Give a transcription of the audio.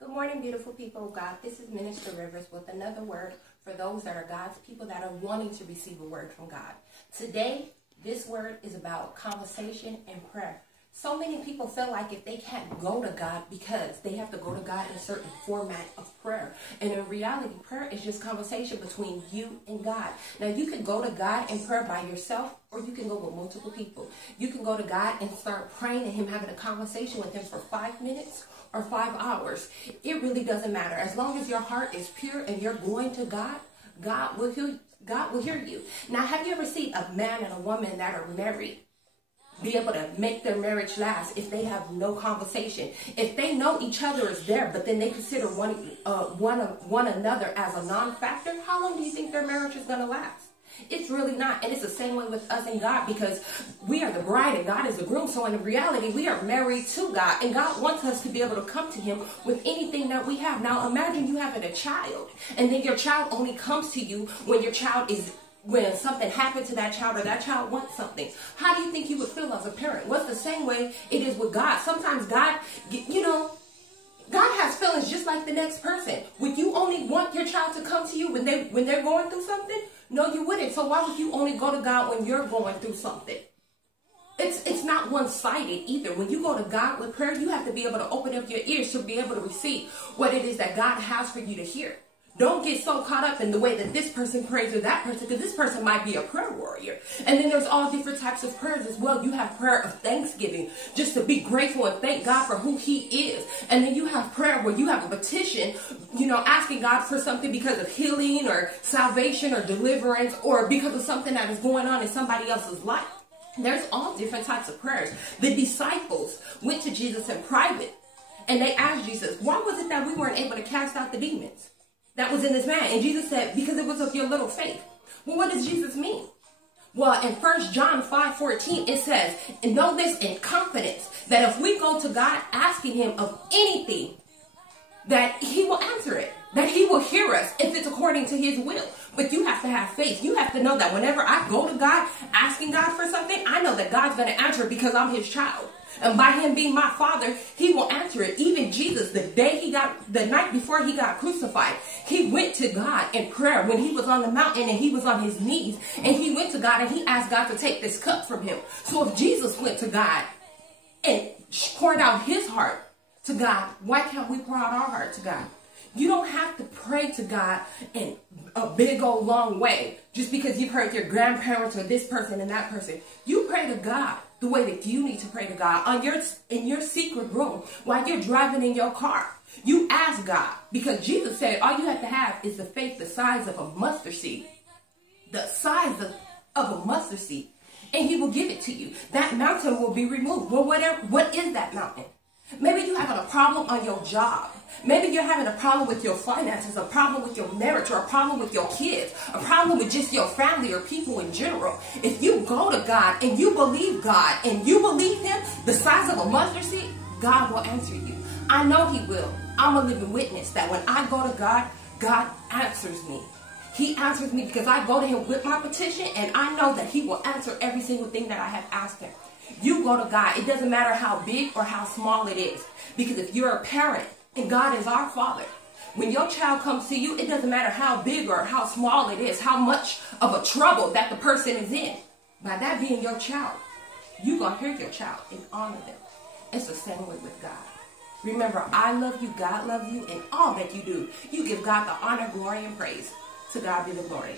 Good morning, beautiful people of God. This is Minister Rivers with another word for those that are God's people that are wanting to receive a word from God. Today, this word is about conversation and prayer. So many people feel like if they can't go to God because they have to go to God in a certain format of prayer. And in reality, prayer is just conversation between you and God. Now, you can go to God in prayer by yourself, or you can go with multiple people. You can go to God and start praying and Him having a conversation with Him for 5 minutes or 5 hours. It really doesn't matter. As long as your heart is pure and you're going to God, God will hear you. Now, have you ever seen a man and a woman that are married be able to make their marriage last if they have no conversation? If they know each other is there, but then they consider one another as a non-factor, how long do you think their marriage is going to last? It's really not. And it's the same way with us and God, because we are the bride and God is the groom. So in reality, we are married to God, and God wants us to be able to come to Him with anything that we have. Now imagine you having a child, and then your child only comes to you when something happened to that child, or that child wants something. How do you think you would feel as a parent? Well, it's the same way it is with God. Sometimes God, God has feelings just like the next person. Would you only want your child to come to you when they're going through something? No, you wouldn't. So why would you only go to God when you're going through something? It's not one-sided either. When you go to God with prayer, you have to be able to open up your ears to be able to receive what it is that God has for you to hear. Don't get so caught up in the way that this person prays or that person, because this person might be a prayer warrior. And then there's all different types of prayers as well. You have prayer of thanksgiving, just to be grateful and thank God for who He is. And then you have prayer where you have a petition, asking God for something because of healing or salvation or deliverance, or because of something that is going on in somebody else's life. There's all different types of prayers. The disciples went to Jesus in private, and they asked Jesus, why was it that we weren't able to cast out the demons that was in this man? And Jesus said, because it was of your little faith. Well, what does Jesus mean? Well, in 1 John 5:14, it says, and know this in confidence, that if we go to God asking Him of anything, that He will answer it, that He will hear us if it's according to His will. But you have to have faith. You have to know that whenever I go to God asking God for something, I know that God's going to answer it because I'm His child. And by Him being my Father, He will answer it. Even Jesus, the night before He got crucified, He went to God in prayer when He was on the mountain and He was on His knees. And He went to God and He asked God to take this cup from Him. So if Jesus went to God and poured out His heart to God, why can't we pour out our heart to God? You don't have to pray to God in a big old long way just because you've heard your grandparents or this person and that person. You pray to God the way that you need to pray to God in your secret room while you're driving in your car. You ask God, because Jesus said all you have to have is the faith the size of a mustard seed. The size of a mustard seed. And He will give it to you. That mountain will be removed. Well, what is that mountain? Maybe you're having a problem on your job. Maybe you're having a problem with your finances, a problem with your marriage, or a problem with your kids, a problem with just your family or people in general. If you go to God and you believe God and you believe Him the size of a mustard seed, God will answer you. I know He will. I'm a living witness that when I go to God, God answers me. He answers me because I go to Him with my petition, and I know that He will answer every single thing that I have asked Him. You go to God. It doesn't matter how big or how small it is. Because if you're a parent and God is our Father, when your child comes to you, it doesn't matter how big or how small it is, how much of a trouble that the person is in. By that being your child, you're going to hear your child and honor them. It's the same way with God. Remember, I love you, God loves you, and all that you do, you give God the honor, glory, and praise. To God be the glory.